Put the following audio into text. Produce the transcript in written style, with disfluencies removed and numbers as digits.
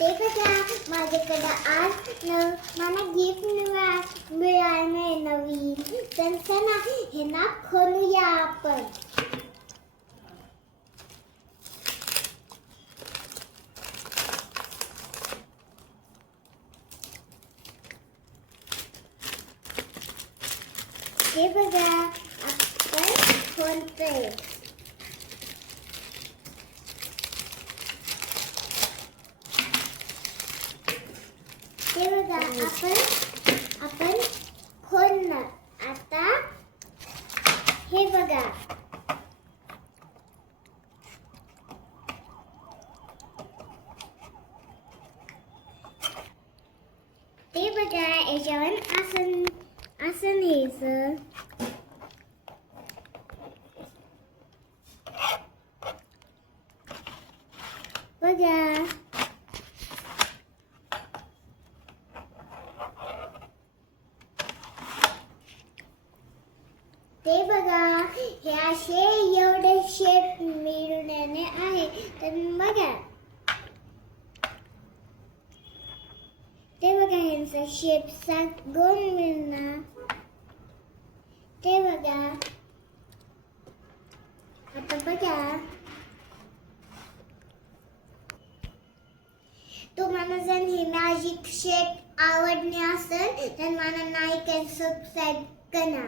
ते बघा माझ्याकडे आज मला गिफ्ट मिळालंय नवीन. तर चला हे ना खोलूया आपण. हे बघा आपण खोलतोय. हे बघा आपण खोलणार. आता हे बघा ते बघा याच्यावर असं न्यायचं. बघा ते बघा हे असे एवढे शेप मिळवण्याने आहे. तर बघा ते बघा ह्यांचा शेपचा गोल मिळणार. ते बघा आता बघा तुम्हाला जर ही मॅजिक शेप आवडली असेल तर मला लाईक आणि सबस्क्राईब करा.